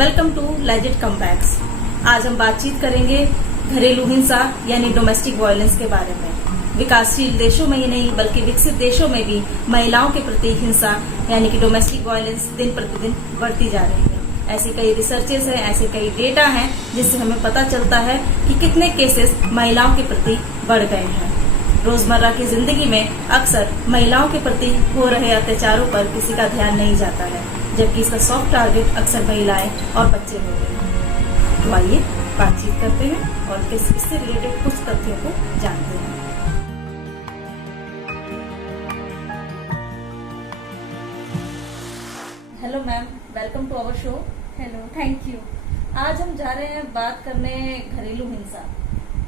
Welcome to legit comebacks. आज हम बातचीत करेंगे घरेलू हिंसा यानी डोमेस्टिक वायलेंस के बारे में। विकासशील देशों में ही नहीं बल्कि विकसित देशों में भी महिलाओं के प्रति हिंसा यानी कि डोमेस्टिक वायलेंस दिन प्रतिदिन बढ़ती जा रही है। ऐसे कई रिसर्चेस हैं, ऐसे कई डेटा हैं जिससे हमें पता चलता है कि कितने केसेस महिलाओं के प्रति बढ़ गए हैं। रोजमर्रा की जिंदगी में अक्सर महिलाओं के प्रति हो रहे अत्याचारों पर किसी का ध्यान नहीं जाता है, जबकि इसका सॉफ्ट टारगेट अक्सर महिलाएं और बच्चे होते हैं। तो आइए बातचीत करते हैं और इससे रिलेटेड कुछ तथ्यों को जानते हैं। Hello ma'am, welcome to our show. Hello, thank you. आज हम जा रहे हैं बात करने घरेलू हिंसा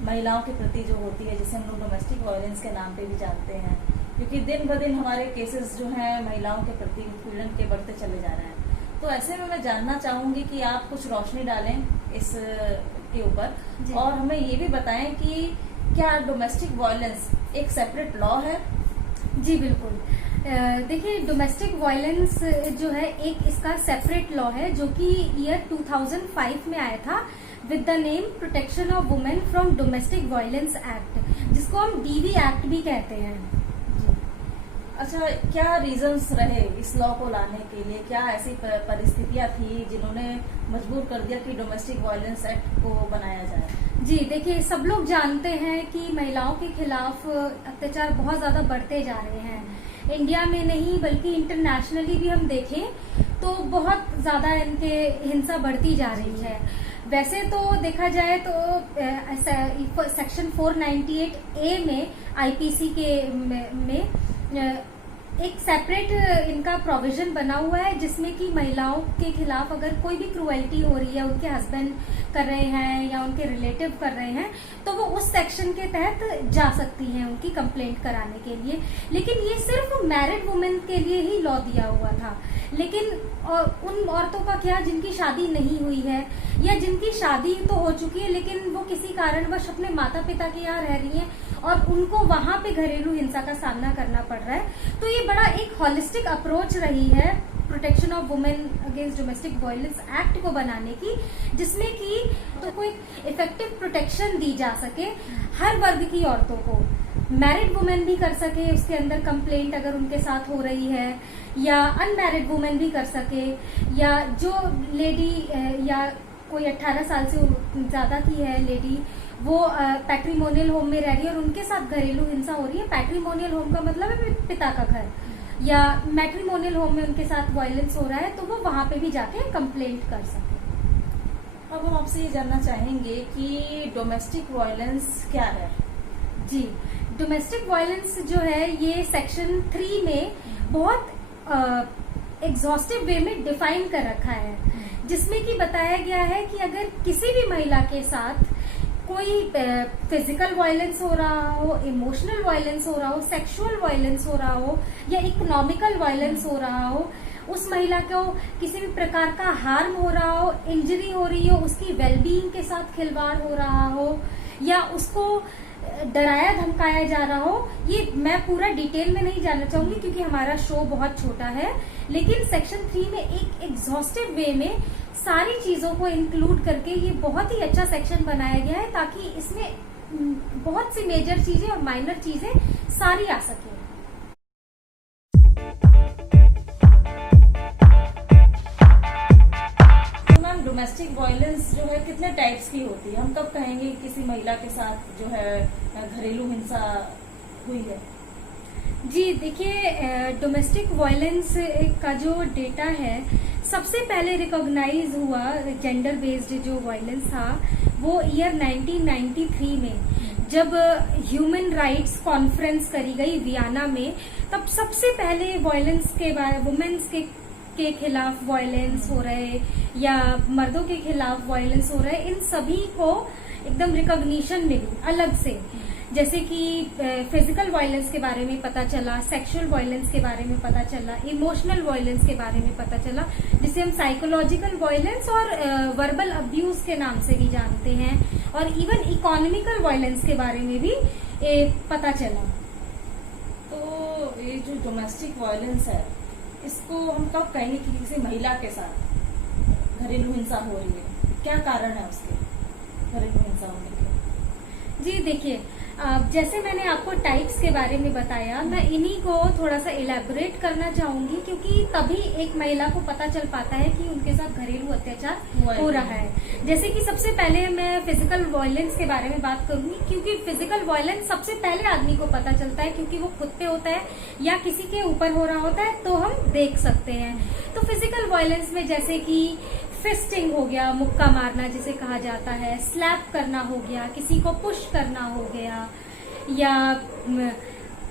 महिलाओं के प्रति जो होती है, जिसे हम लोग डोमेस्टिक वायलेंस के नाम पे भी जानते हैं, क्योंकि दिन ब दिन हमारे केसेस जो हैं महिलाओं के प्रति उत्पीड़न के बढ़ते चले जा रहे हैं। तो ऐसे में मैं जानना चाहूंगी कि आप कुछ रोशनी डालें इस के ऊपर और हमें ये भी बताएं कि क्या डोमेस्टिक वायलेंस एक सेपरेट लॉ है? जी बिल्कुल। देखिए, डोमेस्टिक वायलेंस जो है एक इसका सेपरेट लॉ है जो कि ईयर 2005 में आया था with the name protection of women from domestic violence act, जिसको हम डीवी एक्ट भी कहते हैं। जी। अच्छा, क्या रीजंस रहे इस लॉ को लाने के लिए? क्या ऐसी परिस्थितियां थी जिन्होंने मजबूर कर दिया कि डोमेस्टिक वायलेंस एक्ट को बनाया जाए? जी देखिए, सब लोग जानते हैं कि महिलाओं के खिलाफ अत्याचार बहुत ज्यादा बढ़ते जा रहे हैं। इंडिया में नहीं बल्कि इंटरनेशनली भी हम देखें तो बहुत ज्यादा इनके हिंसा बढ़ती जा रही है। वैसे तो देखा जाए तो सेक्शन 498A में आईपीसी के में एक सेपरेट इनका प्रोविजन बना हुआ है, जिसमें कि महिलाओं के खिलाफ अगर कोई भी क्रुएल्टी हो रही है, उनके हस्बैंड कर रहे हैं या उनके रिलेटिव कर रहे हैं, तो वो उस सेक्शन के तहत जा सकती हैं उनकी कंप्लेंट कराने के लिए। लेकिन ये सिर्फ मैरिड वुमेन के लिए ही लॉ दिया हुआ था। लेकिन उन औरतों का क्या जिनकी शादी नहीं हुई है या जिनकी शादी तो हो चुकी है लेकिन वो किसी कारणवश अपने माता पिता के यहाँ रह रही हैं और उनको वहां पे घरेलू हिंसा का सामना करना पड़ रहा है। तो ये बड़ा एक हॉलिस्टिक अप्रोच रही है protection of women against domestic violence act को बनाने की, जिसमें कि तो कोई इफेक्टिव प्रोटेक्शन दी जा सके हर वर्ग की औरतों को। मैरिड वुमेन भी कर सके उसके अंदर कंप्लेंट अगर उनके साथ हो रही है, या अनमैरिड वुमेन भी कर सके, या जो लेडी या कोई 18 साल से ज्यादा की है लेडी, वो पैट्रिमोनियल होम में रह रही है और उनके साथ घरेलू हिंसा हो रही है। पैट्रिमोनियल होम का मतलब है पिता का घर, या मैट्रिमोनियल होम में उनके साथ वायलेंस हो रहा है, तो वो वहां पे भी जाके कंप्लेंट कर सके। अब हम आपसे ये जानना चाहेंगे कि डोमेस्टिक वायलेंस क्या है? जी, डोमेस्टिक वायलेंस जो है ये सेक्शन 3 में बहुत एग्जॉस्टिव वे में डिफाइन कर रखा है, जिसमें कि बताया गया है कि अगर किसी भी महिला के साथ कोई फिजिकल वायलेंस हो रहा हो, इमोशनल वायलेंस हो रहा हो, सेक्सुअल वायलेंस हो रहा हो या इकोनॉमिकल वायलेंस हो रहा हो, उस महिला को किसी भी प्रकार का हार्म हो रहा हो, इंजरी हो रही हो, उसकी वेलबींग के साथ खिलवाड़ हो रहा हो या उसको डराया धमकाया जा रहा हो, ये मैं पूरा डिटेल में नहीं जानना चाहूंगी क्योंकि हमारा शो बहुत छोटा है। लेकिन सेक्शन 3 में एक एग्जॉस्टिव वे में सारी चीजों को इंक्लूड करके ये बहुत ही अच्छा सेक्शन बनाया गया है, ताकि इसमें बहुत सी मेजर चीजें और माइनर चीजें सारी आ सके। डोमेस्टिक वायलेंस जो है कितने टाइप्स की होती है? हम कब कहेंगे किसी महिला के साथ जो है घरेलू हिंसा हुई है? जी देखिए, डोमेस्टिक वायलेंस का जो डेटा है, सबसे पहले रिकॉग्नाइज हुआ जेंडर बेस्ड जो वायलेंस था वो ईयर 1993 में, जब ह्यूमन राइट्स कॉन्फ्रेंस करी गई वियना में। तब सबसे पहले वायलेंस के बारे वुमेन्स के खिलाफ वायलेंस हो रहे या मर्दों के खिलाफ वायलेंस हो रहे, इन सभी को एकदम रिकॉग्निशन मिली अलग से। जैसे कि फिजिकल वायलेंस के बारे में पता चला, सेक्सुअल वायलेंस के बारे में पता चला, इमोशनल वायलेंस के बारे में पता चला, जिसे हम साइकोलॉजिकल वायलेंस और वर्बल अब्यूज के नाम से भी जानते हैं, और इवन इकोनॉमिकल वायलेंस के बारे में भी पता चला। तो ये जो डोमेस्टिक वायलेंस है, इसको हम कब कहेंगे कि किसी महिला के साथ घरेलू हिंसा हो रही है, क्या कारण है उसके घरेलू हिंसा होने के? जी देखिए, जैसे मैंने आपको टाइप्स के बारे में बताया, मैं इन्हीं को थोड़ा सा इलेबोरेट करना चाहूंगी, क्योंकि तभी एक महिला को पता चल पाता है कि उनके साथ घरेलू अत्याचार हो रहा है। जैसे कि सबसे पहले मैं फिजिकल वायलेंस के बारे में बात करूंगी, क्योंकि फिजिकल वायलेंस सबसे पहले आदमी को पता चलता है, क्योंकि वो खुद पे होता है या किसी के ऊपर हो रहा होता है तो हम देख सकते हैं। तो फिजिकल वायलेंस में जैसे कि फिस्टिंग हो गया, मुक्का मारना जिसे कहा जाता है, स्लैप करना हो गया, किसी को पुश करना हो गया, या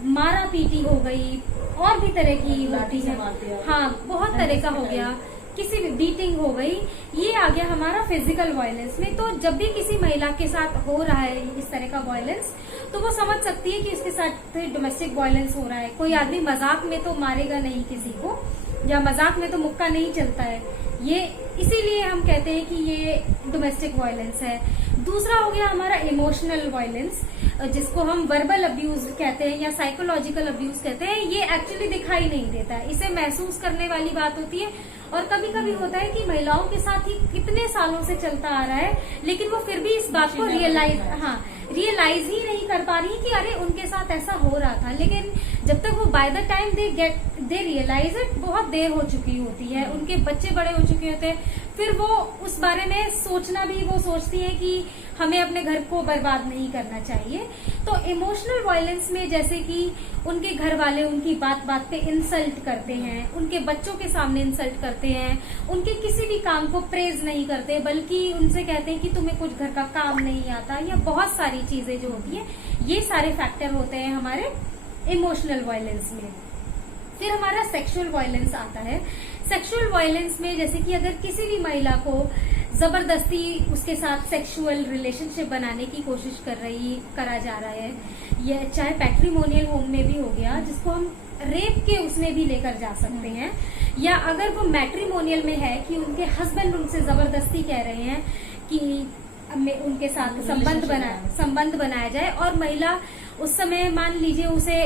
मारा पीटी हो गई, और भी तरह की होती है। हाँ, बहुत तरह का हो गया, किसी भी बीटिंग हो गई, ये आ गया हमारा फिजिकल वायलेंस में। तो जब भी किसी महिला के साथ हो रहा है इस तरह का वायलेंस, तो वो समझ सकती है कि उसके साथ डोमेस्टिक वायलेंस हो रहा है। कोई आदमी मजाक में तो मारेगा नहीं किसी को, या मजाक में तो मुक्का नहीं चलता है, ये इसीलिए हम कहते हैं कि ये डोमेस्टिक वायलेंस है। दूसरा हो गया हमारा इमोशनल वायलेंस, जिसको हम वर्बल अब्यूज कहते हैं या साइकोलॉजिकल अब्यूज कहते हैं। ये एक्चुअली दिखाई नहीं देता है, इसे महसूस करने वाली बात होती है। और कभी कभी होता है कि महिलाओं के साथ ही कितने सालों से चलता आ रहा है, लेकिन वो फिर भी इस बात को रियलाइज ही नहीं कर पा रही कि अरे उनके साथ ऐसा हो रहा था। लेकिन जब तक वो by the time they realise it, बहुत देर हो चुकी होती है, उनके बच्चे बड़े हो चुके होते हैं, फिर वो उस बारे में सोचना भी, वो सोचती है कि हमें अपने घर को बर्बाद नहीं करना चाहिए। तो इमोशनल वायलेंस में जैसे कि उनके घर वाले उनकी बात बात पे इंसल्ट करते हैं, उनके बच्चों के सामने इंसल्ट करते हैं, उनके किसी भी काम को प्रेज नहीं करते, बल्कि उनसे कहते हैं कि तुम्हें कुछ घर का काम नहीं आता, या बहुत सारी चीजें जो होती है, ये सारे फैक्टर होते हैं हमारे इमोशनल वायलेंस में। फिर हमारा सेक्सुअल वायलेंस आता है। सेक्सुअल वायलेंस में जैसे कि अगर किसी भी महिला को जबरदस्ती उसके साथ सेक्सुअल रिलेशनशिप बनाने की कोशिश करा जा रहा है, यह चाहे पैट्रिमोनियल होम में भी हो गया, जिसको हम रेप के उसमें भी लेकर जा सकते हैं, या अगर वो मैट्रिमोनियल में है कि उनके हस्बैंड उनसे जबरदस्ती कह रहे हैं कि उनके साथ संबंध बनाया जाए, और महिला उस समय मान लीजिए उसे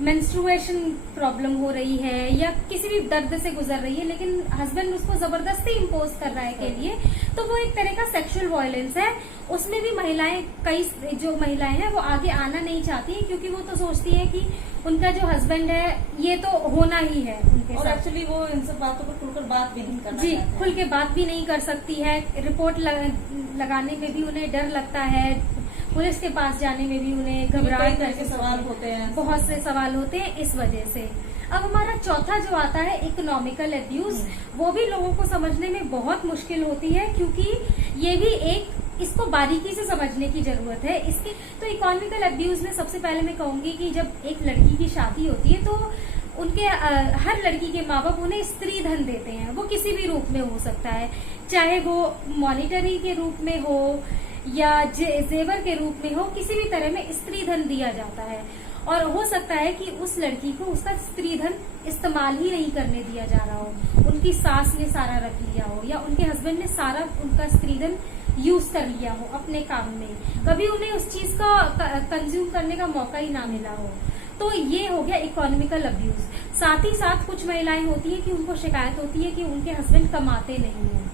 मेंस्ट्रुएशन प्रॉब्लम हो रही है या किसी भी दर्द से गुजर रही है, लेकिन हस्बैंड उसको जबरदस्ती इम्पोज कर रहा है के लिए, तो वो एक तरह का सेक्सुअल वायलेंस है। उसमें भी महिलाएं, कई जो महिलाएं हैं वो आगे आना नहीं चाहती हैं, क्योंकि वो तो सोचती है कि उनका जो हस्बैंड है ये तो होना ही है उनके साथ। और एक्चुअली वो इन सब बातों पर खुलकर बात भी नहीं करना जी, खुल के बात भी नहीं कर सकती है। रिपोर्ट लगाने में भी उन्हें डर लगता है, पुलिस के पास जाने में भी उन्हें घबराहट के सवाल होते हैं, बहुत से सवाल होते हैं इस वजह से। अब हमारा चौथा जो आता है इकोनॉमिकल अब्यूज, वो भी लोगों को समझने में बहुत मुश्किल होती है, क्योंकि ये भी इसको बारीकी से समझने की जरूरत है इसकी। तो इकोनॉमिकल अब्यूज में सबसे पहले मैं कहूंगी कि जब एक लड़की की शादी होती है, तो उनके हर लड़की के माँ बाप उन्हें स्त्री धन देते हैं। वो किसी भी रूप में हो सकता है, चाहे वो मॉनिटरी के रूप में हो या जेवर के रूप में हो, किसी भी तरह में स्त्री धन दिया जाता है। और हो सकता है कि उस लड़की को उसका स्त्री धन इस्तेमाल ही नहीं करने दिया जा रहा हो, उनकी सास ने सारा रख लिया हो, या उनके हस्बैंड ने सारा उनका स्त्री धन यूज कर लिया हो अपने काम में, कभी उन्हें उस चीज का कंज्यूम करने का मौका ही ना मिला हो। तो ये हो गया इकोनॉमिकल अब्यूज। साथ ही साथ कुछ महिलाएं होती है कि उनको शिकायत होती है कि उनके हस्बैंड कमाते नहीं है,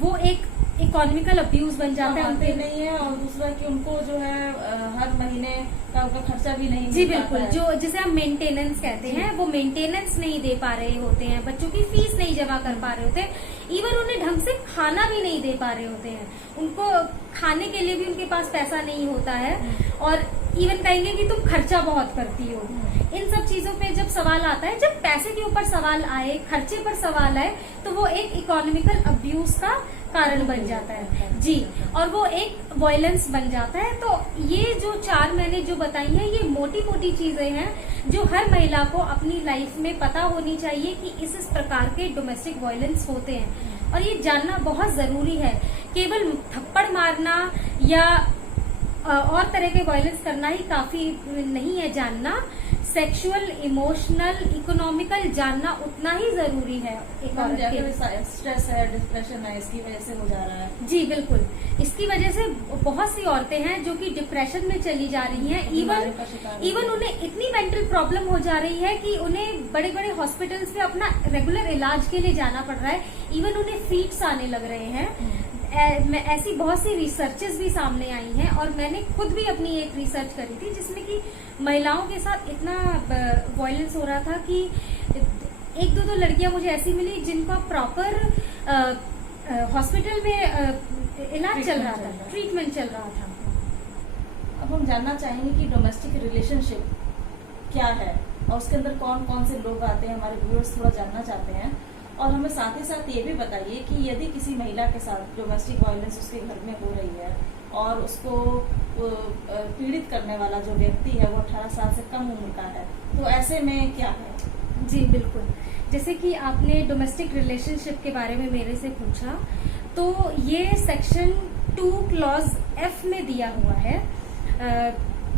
वो एक इकोनॉमिकल अब्यूज बन जाता है, उनके नहीं है। और दूसरा कि उनको जो है हर महीने का उनका खर्चा भी नहीं जी बिल्कुल, जो जिसे हम मेंटेनेंस कहते हैं, वो मेंटेनेंस नहीं दे पा रहे होते हैं, बच्चों की फीस नहीं जमा कर पा रहे होते हैं, इवन उन्हें ढंग से खाना भी नहीं दे पा रहे होते हैं, उनको खाने के लिए भी उनके पास पैसा नहीं होता है, और इवन कहेंगे कि तुम खर्चा बहुत करती हो। इन सब चीजों पे जब सवाल आता है, जब पैसे के ऊपर सवाल आए, खर्चे पर सवाल आए, तो वो एक इकोनॉमिकल अब्यूज का कारण बन जाता है जी, और वो एक वायलेंस बन जाता है। तो ये जो चार मैंने जो बताई है, ये मोटी मोटी चीजें हैं जो हर महिला को अपनी लाइफ में पता होनी चाहिए कि इस प्रकार के डोमेस्टिक वायलेंस होते हैं, और ये जानना बहुत जरूरी है। केवल थप्पड़ मारना या और तरह के वायलेंस करना ही काफी नहीं है जानना, सेक्सुअल, इमोशनल, इकोनॉमिकल जानना उतना ही जरूरी है एक औरत के लिए। स्ट्रेस है, डिप्रेशन है, इसकी वजह से हो जा रहा है। जी बिल्कुल, इसकी वजह से बहुत सी औरतें हैं जो कि डिप्रेशन में चली जा रही हैं। इवन उन्हें इतनी मेंटल प्रॉब्लम हो जा रही है कि उन्हें बड़े बड़े हॉस्पिटल्स में अपना रेगुलर इलाज के लिए जाना पड़ रहा है। इवन उन्हें फीट्स आने लग रहे हैं। ऐसी बहुत सी रिसर्चेस भी सामने आई हैं और मैंने खुद भी अपनी एक रिसर्च करी थी जिसमें कि महिलाओं के साथ इतना वायलेंस हो रहा था कि एक दो लड़कियां मुझे ऐसी मिली जिनका प्रॉपर हॉस्पिटल में इलाज चल रहा था, ट्रीटमेंट चल रहा था। अब हम जानना चाहेंगे कि डोमेस्टिक रिलेशनशिप क्या है और उसके अंदर कौन कौन से लोग आते हैं, हमारे व्यूअर्स थोड़ा जानना चाहते हैं। और हमें साथ ही साथ ये भी बताइए कि यदि किसी महिला के साथ डोमेस्टिक वायलेंस उसके घर में हो रही है और उसको पीड़ित करने वाला जो व्यक्ति है वो 18 साल से कम उम्र का है, तो ऐसे में क्या है? जी बिल्कुल, जैसे कि आपने डोमेस्टिक रिलेशनशिप के बारे में मेरे से पूछा, तो ये सेक्शन 2 क्लॉज F में दिया हुआ है।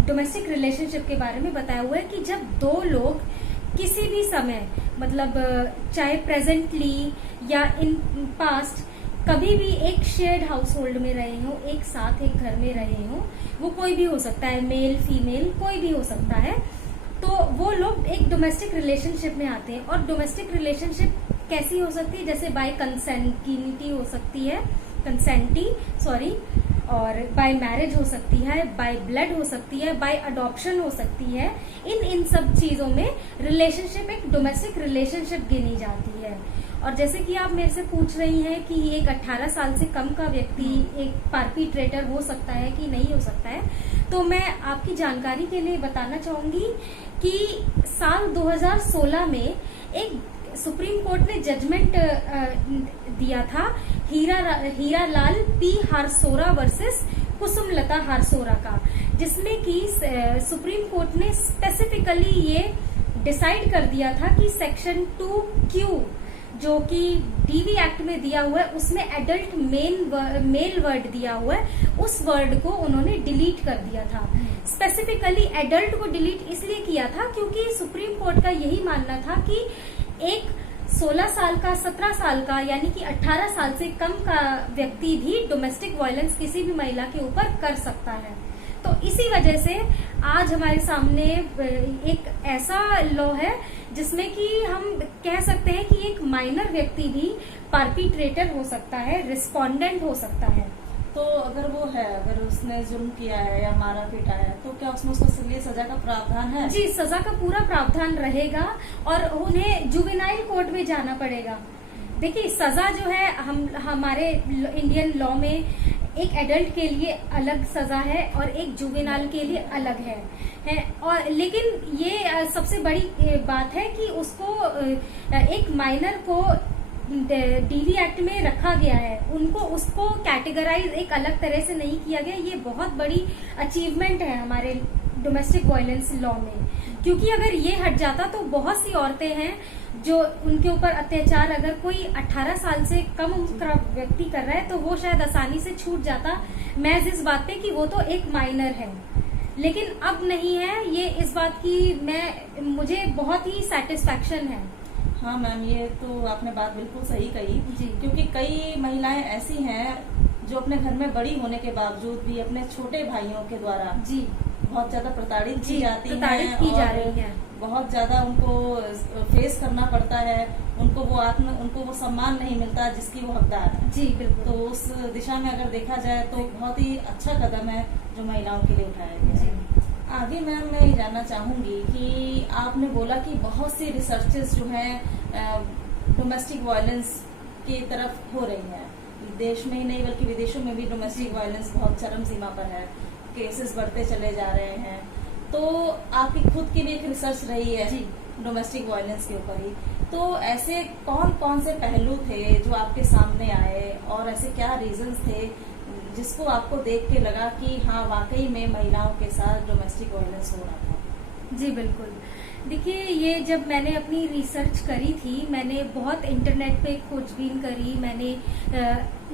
डोमेस्टिक रिलेशनशिप के बारे में बताया हुआ है कि जब दो लोग किसी भी समय, मतलब चाहे प्रेजेंटली या इन पास्ट कभी भी एक शेयर्ड हाउस होल्ड में रहे हो, एक साथ एक घर में रहे हो, वो कोई भी हो सकता है, मेल फीमेल कोई भी हो सकता है, तो वो लोग एक डोमेस्टिक रिलेशनशिप में आते हैं। और डोमेस्टिक रिलेशनशिप कैसी हो सकती है? जैसे बाय कंसेंटिनिटी हो सकती है, और बाय मैरिज हो सकती है, बाय ब्लड हो सकती है, बाय अडॉप्शन हो सकती है। इन सब चीजों में रिलेशनशिप एक डोमेस्टिक रिलेशनशिप गिनी जाती है। और जैसे कि आप मेरे से पूछ रही हैं कि एक 18 साल से कम का व्यक्ति एक पार्पिट्रेटर हो सकता है कि नहीं हो सकता है, तो मैं आपकी जानकारी के लिए बताना चाहूंगी कि साल 2016 में एक सुप्रीम कोर्ट ने जजमेंट दिया था हीरा लाल पी हारसोरा वर्सेस कुसुमलता हारसोरा का, जिसमें कि सुप्रीम कोर्ट ने स्पेसिफिकली ये डिसाइड कर दिया था कि सेक्शन 2Q जो कि डीवी एक्ट में दिया हुआ है, उसमें एडल्ट मेल वर्ड दिया हुआ है, उस वर्ड को उन्होंने डिलीट कर दिया था। स्पेसिफिकली एडल्ट को डिलीट इसलिए किया था क्योंकि सुप्रीम कोर्ट का यही मानना था कि एक 16 साल का, 17 साल का, यानी कि 18 साल से कम का व्यक्ति भी डोमेस्टिक वायलेंस किसी भी महिला के ऊपर कर सकता है। तो इसी वजह से आज हमारे सामने एक ऐसा लॉ है जिसमें कि हम कह सकते हैं कि एक माइनर व्यक्ति भी पार्पिट्रेटर हो सकता है, रिस्पोंडेंट हो सकता है। तो अगर वो है, अगर उसने जुल्म किया है या मारा पीटा है, तो क्या उसमें उसके लिए सजा का प्रावधान है? जी, सजा का पूरा प्रावधान रहेगा और उन्हें जुवेनाइल कोर्ट में जाना पड़ेगा। देखिए, सजा जो है हमारे इंडियन लॉ में एक एडल्ट के लिए अलग सजा है और एक जुवेनाइल के लिए अलग है। और लेकिन ये सबसे बड़ी बात है कि उसको एक माइनर को डीवी एक्ट में रखा गया है, उसको कैटेगराइज एक अलग तरह से नहीं किया गया। ये बहुत बड़ी अचीवमेंट है हमारे डोमेस्टिक वायलेंस लॉ में, क्योंकि अगर ये हट जाता तो बहुत सी औरतें हैं जो उनके ऊपर अत्याचार अगर कोई 18 साल से कम उम्र का व्यक्ति कर रहा है तो वो शायद आसानी से छूट जाता, महज इस बात पे कि वो तो एक माइनर है। लेकिन अब नहीं है, ये इस बात की मुझे बहुत ही सेटिस्फेक्शन है। हाँ मैम, ये तो आपने बात बिल्कुल सही कही जी, क्योंकि कई महिलाएं ऐसी हैं जो अपने घर में बड़ी होने के बावजूद भी अपने छोटे भाइयों के द्वारा जी बहुत ज्यादा प्रताड़ित की जाती हैं, बहुत ज्यादा उनको फेस करना पड़ता है, उनको वो सम्मान नहीं मिलता जिसकी वो हकदार है। जी बिल्कुल। तो उस दिशा में अगर देखा जाए तो बहुत ही अच्छा कदम है जो महिलाओं के लिए उठाया गया है। आगे मैम मैं ये जानना चाहूंगी कि आपने बोला कि बहुत सी रिसर्चेस जो है डोमेस्टिक वायलेंस की तरफ हो रही है, देश में ही नहीं बल्कि विदेशों में भी डोमेस्टिक वायलेंस बहुत चरम सीमा पर है, केसेस बढ़ते चले जा रहे हैं। तो आपकी खुद की भी एक रिसर्च रही है डोमेस्टिक वायलेंस के ऊपर ही, तो ऐसे कौन कौन से पहलू थे जो आपके सामने आए और ऐसे क्या रीजंस थे जिसको आपको देख के लगा कि हाँ वाकई में महिलाओं के साथ डोमेस्टिक वायलेंस हो रहा था? जी बिल्कुल। देखिए, ये जब मैंने अपनी रिसर्च करी थी, मैंने बहुत इंटरनेट पे खोजबीन करी, मैंने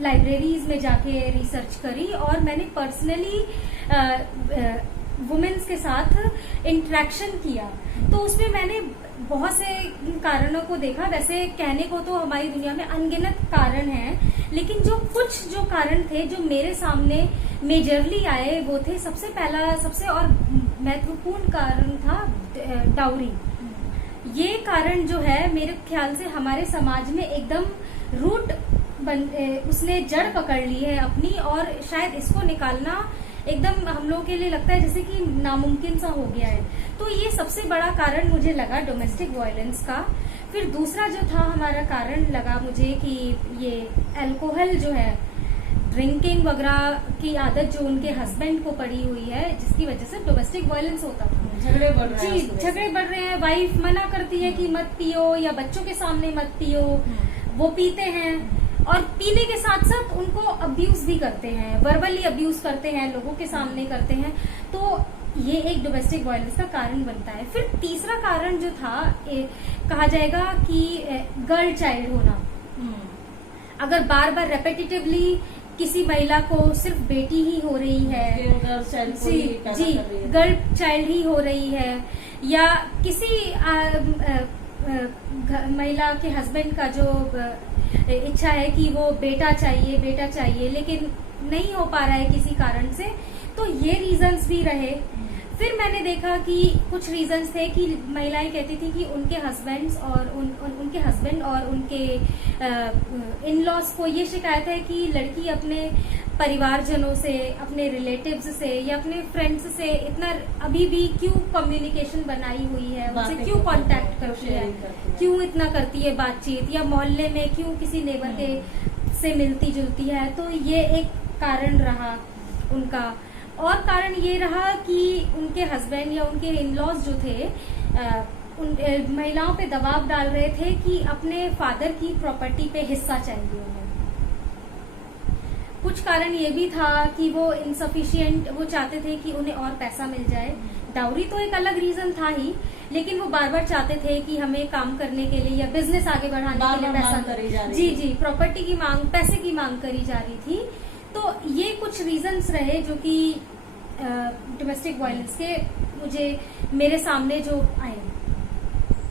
लाइब्रेरीज में जाके रिसर्च करी और मैंने पर्सनली वुमेन्स के साथ इंटरेक्शन किया, तो उसमें मैंने बहुत से कारणों को देखा। वैसे कहने को तो हमारी दुनिया में अनगिनत कारण हैं, लेकिन जो कारण थे जो मेरे सामने मेजरली आए वो थे, सबसे पहला सबसे और महत्वपूर्ण कारण था डाउरी। ये कारण जो है मेरे ख्याल से हमारे समाज में एकदम उसने जड़ पकड़ ली है अपनी, और शायद इसको निकालना एकदम हम लोगों के लिए लगता है जैसे कि नामुमकिन सा हो गया है। तो ये सबसे बड़ा कारण मुझे लगा डोमेस्टिक वायलेंस का। फिर दूसरा जो था हमारा कारण लगा मुझे कि ये अल्कोहल जो है, ड्रिंकिंग वगैरह की आदत जो उनके हस्बैंड को पड़ी हुई है, जिसकी वजह से डोमेस्टिक वायलेंस होता था। झगड़े बढ़ रहे हैं। जी, झगड़े बढ़ रहे हैं। वाइफ मना करती है कि मत पियो, या बच्चों के सामने मत पियो, वो पीते हैं, और पीने के साथ साथ उनको अब्यूज भी करते हैं, वर्बली अब्यूज करते हैं, लोगों के सामने करते हैं। तो ये एक डोमेस्टिक वायलेंस का कारण बनता है। फिर तीसरा कारण जो था कहा जाएगा कि गर्ल चाइल्ड होना। अगर बार बार रेपिटेटिवली किसी महिला को सिर्फ बेटी ही हो रही है, गर्ल चाइल्ड ही हो रही है, या किसी महिला के हस्बैंड का जो इच्छा है कि वो बेटा चाहिए लेकिन नहीं हो पा रहा है किसी कारण से, तो ये रीजंस भी रहे। फिर मैंने देखा कि कुछ रीजंस थे कि महिलाएं कहती थी कि उनके हस्बैंड और उनके इन लॉज को ये शिकायत है कि लड़की अपने परिवारजनों से, अपने रिलेटिव्स से या अपने फ्रेंड्स से इतना अभी भी क्यों कम्युनिकेशन बनाई हुई है, उनसे क्यों कांटेक्ट करती है, क्यों इतना करती है बातचीत, या मोहल्ले में क्यों किसी नेबर के से मिलती जुलती है। तो ये एक कारण रहा उनका। और कारण ये रहा कि उनके हस्बैंड या उनके इन-लॉज जो थे उन महिलाओं पे दबाव डाल रहे थे कि अपने फादर की प्रॉपर्टी पे हिस्सा चाहिए उन्हें। कुछ कारण ये भी था कि वो इनसफिशिएंट, वो चाहते थे कि उन्हें और पैसा मिल जाए। डाउरी तो एक अलग रीजन था ही, लेकिन वो बार बार चाहते थे कि हमें काम करने के लिए या बिजनेस आगे बढ़ाने के लिए पैसा करी जा रही जी, प्रॉपर्टी की मांग, पैसे की मांग करी जा रही थी। तो ये कुछ रीजंस रहे जो कि डोमेस्टिक वायलेंस के मुझे मेरे सामने जो आए।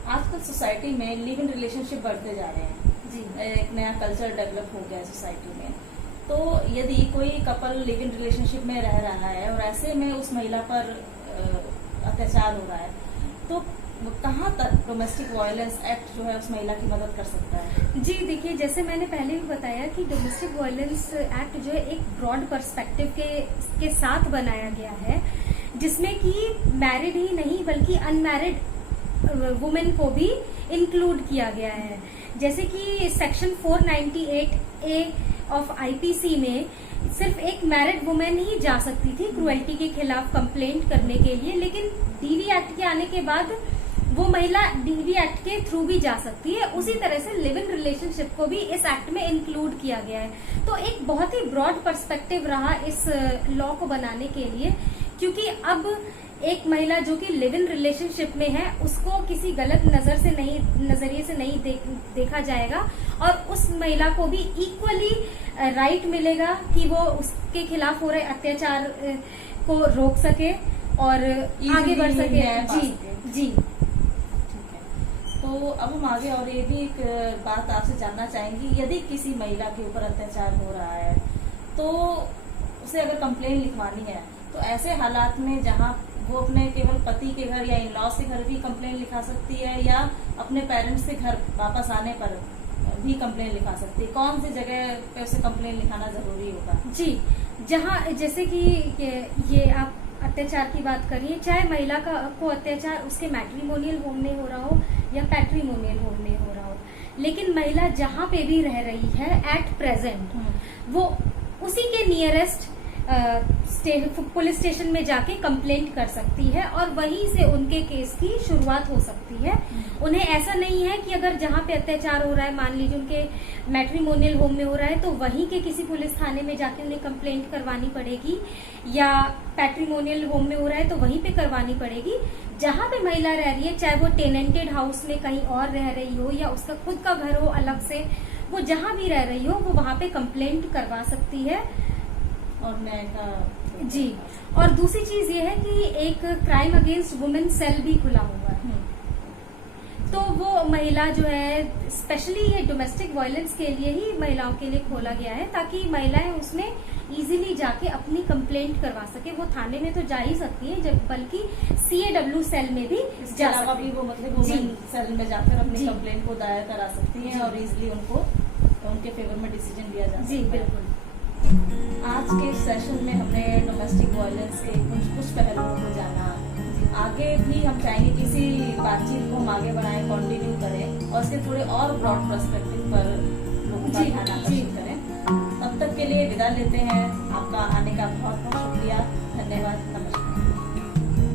आजकल सोसाइटी में लिव इन रिलेशनशिप बढ़ते जा रहे हैं जी, एक नया कल्चर डेवलप हो गया है सोसाइटी में। तो यदि कोई कपल लिव इन रिलेशनशिप में रह रहा है और ऐसे में उस महिला पर अत्याचार हो रहा है, तो कहाँ तक डोमेस्टिक वायलेंस एक्ट जो है उस महिला की मदद कर सकता है? जी देखिए, जैसे मैंने पहले भी बताया कि डोमेस्टिक वायलेंस एक्ट जो है एक ब्रॉड पर्सपेक्टिव के साथ बनाया गया है, जिसमें कि मैरिड ही नहीं बल्कि अनमैरिड वुमेन को भी इंक्लूड किया गया है। जैसे कि सेक्शन 498A ऑफ आईपीसी में सिर्फ एक मैरिड वुमेन ही जा सकती थी क्रुएल्टी के खिलाफ कंप्लेंट करने के लिए, लेकिन डीवी एक्ट के आने के बाद वो महिला डीवी एक्ट के थ्रू भी जा सकती है। उसी तरह से लिव इन रिलेशनशिप को भी इस एक्ट में इंक्लूड किया गया है। तो एक बहुत ही ब्रॉड पर्सपेक्टिव रहा इस लॉ को बनाने के लिए, क्योंकि अब एक महिला जो कि लिव इन रिलेशनशिप में है उसको किसी गलत नजरिए से नहीं देखा जाएगा, और उस महिला को भी इक्वली राइट मिलेगा कि वो उसके खिलाफ हो रहे अत्याचार को रोक सके और आगे बढ़ सके। जी तो अब हम आगे और ये भी एक बात आपसे जानना चाहेंगी, यदि किसी महिला के ऊपर अत्याचार हो रहा है तो उसे अगर कंप्लेन लिखवानी है, तो ऐसे हालात में जहाँ वो अपने केवल पति के घर या इन लॉज के घर भी कंप्लेन लिखा सकती है, या अपने पेरेंट्स के घर वापस आने पर भी कंप्लेन लिखा सकती है, कौन सी जगह पे उसे कंप्लेन लिखाना जरूरी होगा? जी, जहाँ जैसे कि ये आप अत्याचार की बात करिए, चाहे महिला को अत्याचार उसके मैट्रिमोनियल होम में हो रहा हो या पैट्रिमोनियल होम में हो रहा हो, लेकिन महिला जहाँ पे भी रह रही है एट प्रेजेंट, वो उसी के नियरेस्ट पुलिस स्टेशन में जाके कंप्लेंट कर सकती है और वहीं से उनके केस की शुरुआत हो सकती है। उन्हें ऐसा नहीं है कि अगर जहाँ पे अत्याचार हो रहा है, मान लीजिए उनके मैट्रिमोनियल होम में हो रहा है, तो वहीं के किसी पुलिस थाने में जाके उन्हें कंप्लेंट करवानी पड़ेगी, या पैट्रिमोनियल होम में हो रहा है तो वहीं पे करवानी पड़ेगी। जहाँ पे महिला रह रही है, चाहे वो टेनेंटेड हाउस में कहीं और रह रही हो या उसका खुद का घर हो अलग से, वो जहाँ भी रह रही हो वो वहाँ पे कंप्लेंट करवा सकती है। और न्याय का जी। और दूसरी चीज ये है कि एक क्राइम अगेंस्ट वुमेन सेल भी खुला हुआ है। तो वो महिला जो है स्पेशली ये डोमेस्टिक वायलेंस के लिए ही महिलाओं के लिए खोला गया है, ताकि महिलाएं उसमें इजीली जाके अपनी कंप्लेंट करवा सके। वो थाने में तो जा ही सकती है, जब बल्कि CAW सेल में भी इसके अलावा भी वो मतलब वुमेन सेल में जाकर अपनी कंप्लेंट को दायर करा सकती हैं और इजीली उनको उनके फेवर में डिसीजन लिया जा सकता है। जी बिल्कुल। आज के सेशन में हमने डोमेस्टिक वायलेंस के कुछ पहलुओं को जाना। आगे भी हम चाहेंगे कि इसी बातचीत को हम आगे बढ़ाएं, कंटिन्यू करें और इसके थोड़े और ब्रॉड पर्सपेक्टिव पर लोगों का ध्यान आकर्षित करें। तब तक के लिए विदा लेते हैं। आपका आने का बहुत बहुत शुक्रिया। धन्यवाद। नमस्कार।